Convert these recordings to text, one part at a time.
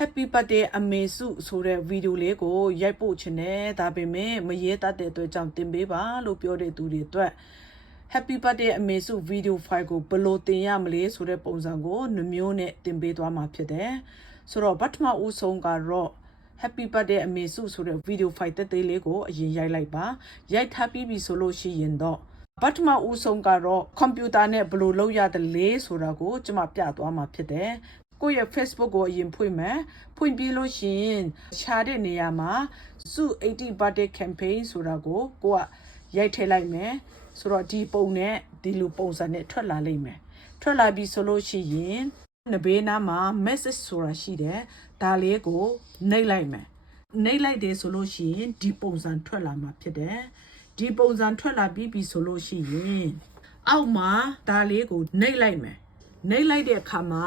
Happy birthday အမေစုဆိုတဲ့ဗီဒီယိုလေးကိုရိုက်ပို့ချင်တယ်ဒါပေမဲ့မရဲတတ်တဲ့အတွက်ကြောင့်တင်ပေးပါလို့ပြောတဲ့သူတွေအတွက် Happy birthday အမေစုဗီဒီယိုဖိုင်ကိုဘယ်လိုတင်ရမလဲဆိုတဲ့ပုံစံကိုနှမျိုးနဲ့တင်ပေးသွားမှာဖြစ်တယ်ဆိုတော့ပထမဦးဆုံးကတော့ Happy birthday အမေစုဆိုတဲ့ဗီဒီယိုဖိုင်တက်သေးလေးကိုအရင်ရိုက်လိုက်ပါရိုက်ထားပြီးပြီဆိုလို့ရှိရင်တော့ပထမဦးဆုံးကတော့ကွန်ပျူတာနဲ့ဘယ်လိုလုပ်ရတယ်လဲဆိုတာကိုကျွန်မပြသွားမှာဖြစ်တယ် ကိုယ့်ရဲ့ Facebook ကိုအရင်ဖွင့်မယ်ဖွင့်ပြီးလို့ရှိရင်ရှာတဲ့နေရာမှာ Zoo 80 birthday campaign ဆိုတာကိုကိုကရိုက်ထည့်လိုက်မယ်ဆိုတော့ဒီပုံနဲ့ဒီလိုပုံစံနဲ့ထွက်လာလိမ့်မယ်ထွက်လာပြီဆိုလို့ရှိရင်နဘေးနားမှာ message ဆိုတာရှိတယ်ဒါလေးကိုနှိပ်လိုက်မယ်နှိပ်လိုက်တယ်ဆိုလို့ရှိရင်ဒီပုံစံထွက်လာမှာဖြစ်တယ်ဒီပုံစံထွက်လာပြီးပြီဆိုလို့ရှိရင်အောက်မှာဒါလေးကိုနှိပ်လိုက်မယ် နှိပ်လိုက်တဲ့အခါမှာ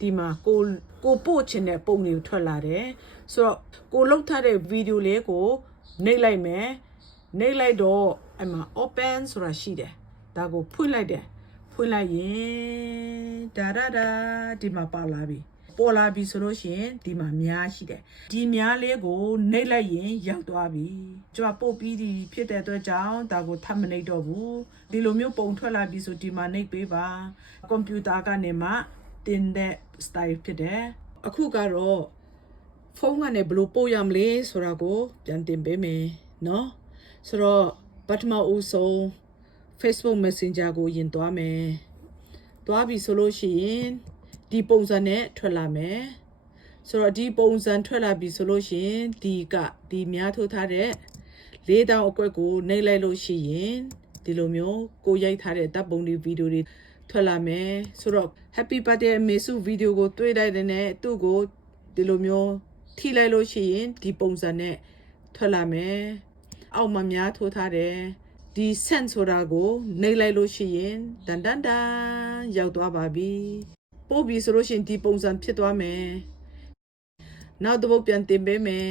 ဒီမှာကိုကိုပို့ချင်တဲ့ပုံတွေထွက်လာတယ်ဆိုတော့ကိုလုတ်ထားတဲ့ဗီဒီယိုလေးကိုနှိပ်လိုက်မယ်နှိပ်လိုက်တော့အမှ open ဆိုတာရှိတယ်ဒါကိုဖွင့်လိုက်တယ်ဖွင့်လိုက်ရင်ဒါဒါဒါဒီမှာပါလာပြီ ပေါ်လာပြီဆိုလို့ရှိရင်ဒီမှာများရှိတယ်ဒီများလေးကိုနှိပ်လိုက်ရင်ရောက်သွားပြီကျွန်မပို့ပြီးဒီဖြစ်တဲ့အတွက်ကြောင့်ဒါကိုထပ်မနှိပ်တော့ဘူးဒီလိုမျိုးပုံထွက်လာပြီဆိုဒီမှာနှိပ်ပေးပါကွန်ပျူတာကနေမှတင်တဲ့ style ဖြစ်တယ်အခုကတော့ဖုန်းကနေဘယ်လိုပို့ရမလဲဆိုတာကိုပြန်တင်ပေးမယ်เนาะဆိုတော့ပထမဦးဆုံး Facebook Messenger ကိုယင်သွားမယ်။သွားပြီဆိုလို့ရှိရင် ဒီပုံစံနဲ့ထွက်လာမယ်။ဆိုတော့ဒီပုံစံထွက်လာပြီဆိုလို့ရှိရင်ဒီကဒီများထုတ်ထားတဲ့လေးတောင်အကွက်ကိုနှိပ်လိုက်လို့ရှိရင်ဒီလိုမျိုးကိုရိုက်ထားတဲ့တပ်ပုံတွေဗီဒီယိုတွေထွက်လာမယ်။ဆိုတော့ Happy Birthday အမေစုဗီဒီယိုကိုတွေ့လိုက်တဲ့နဲ့သူ့ကိုဒီလိုမျိုးထိလိုက်လို့ရှိရင်ဒီပုံစံနဲ့ထွက်လာမယ်။အောက်မှာများထိုးထားတယ်။ဒီ sense ဆိုတာကိုနှိပ်လိုက်လို့ရှိရင်တန်တန်တန်ရောက်သွားပါပြီ ပို့ပြီဆိုလို့ရှိရင်ဒီပုံစံဖြစ်သွားမယ်နောက်တစ်ပုတ်ပြန်တင်ပေးမယ်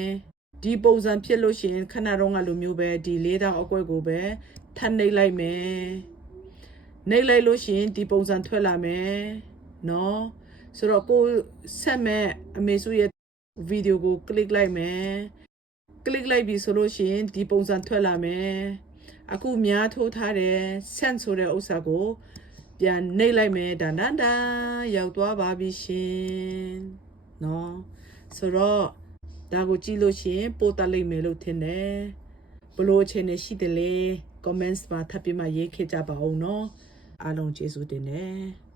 ဒီပုံစံဖြစ်လို့ရှိရင်ခဏတော့ငါလိုမျိုးပဲဒီလေးတောင်အကွက်ကိုပဲထပ်နှိပ်လိုက်မယ်နှိပ်လိုက်လို့ရှိရင်ဒီပုံစံထွက်လာမယ်နော်ဆိုတော့ကိုဆက်မဲ့အမေစုရဲ့ဗီဒီယိုကို click လိုက်မယ် click လိုက်ပြီဆိုလို့ရှိရင်ဒီပုံစံထွက်လာမယ်အခုများထိုးထားတဲ့ send ဆိုတဲ့ဥစ္စာကို ပြန်နှိပ်လိုက်မယ်ဒါနန္ဒာရောက်သွားပါပြီရှင်နော်ဆိုတော့ဒါကိုကြည့်လို့ရှိရင်ပို့တက်လိုက်မယ်လို့ထင်တယ်ဘလို့အချိန်နဲ့ရှိတယ်လေ comments မှာထပ်ပြီးမှရေးခဲ့ကြပါအောင်နော်အားလုံးကျေးဇူးတင်တယ်